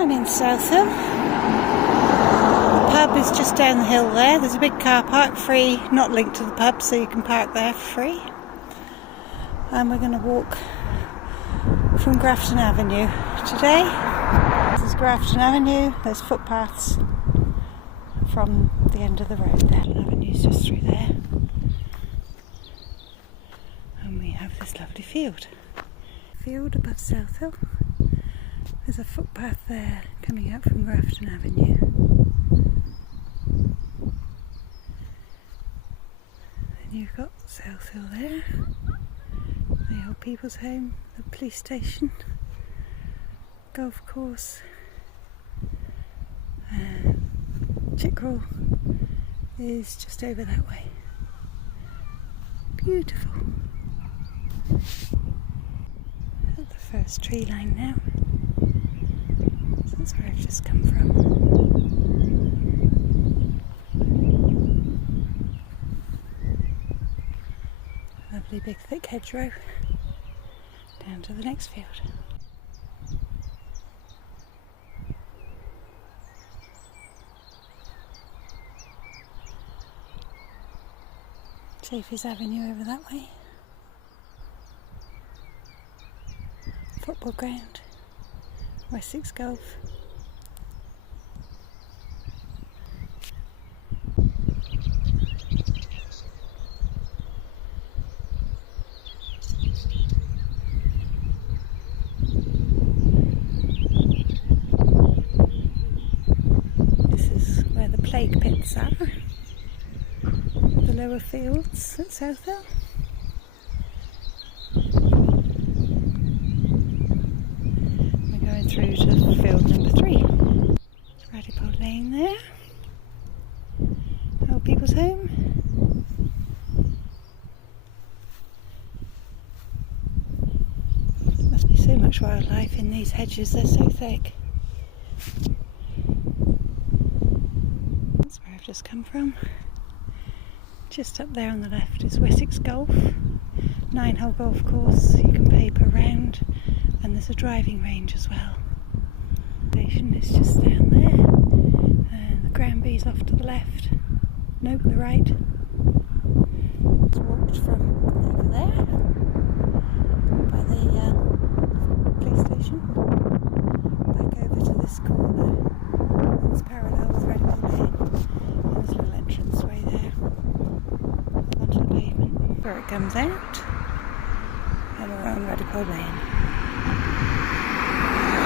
I'm in Southill. The pub is just down the hill there. There's a big car park, free, not linked to the pub, so you can park there for free. And we're going to walk from Grafton Avenue today. This is Grafton Avenue. There's footpaths from the end of the road there. The avenue's just through there. And we have this lovely field. Field above Southill. There's a footpath there coming out from Grafton Avenue. Then you've got Southill there, the old people's home, the police station, golf course, Chickrell is just over that way. Beautiful. At the first tree line now. That's where I've just come from. Lovely big thick hedgerow down to the next field. Sophie's Avenue over that way. Football ground. Wessex Golf. This is where the plague pits are. The lower fields at Southill. Through to field number 3. Radipole Lane there. Old people's home. Must be so much wildlife in these hedges, they're so thick. That's where I've just come from. Just up there on the left is Wessex Golf. 9-hole golf course, you can pay per round. And there's a driving range as well. The station is just down there. And the Granby's off to the left. Nope, the right. It's walked from over there by the police station back over to this corner. It's parallel with Radipole Lane. And there's a little entrance way there onto the pavement where it comes out. And we're on Radipole Lane.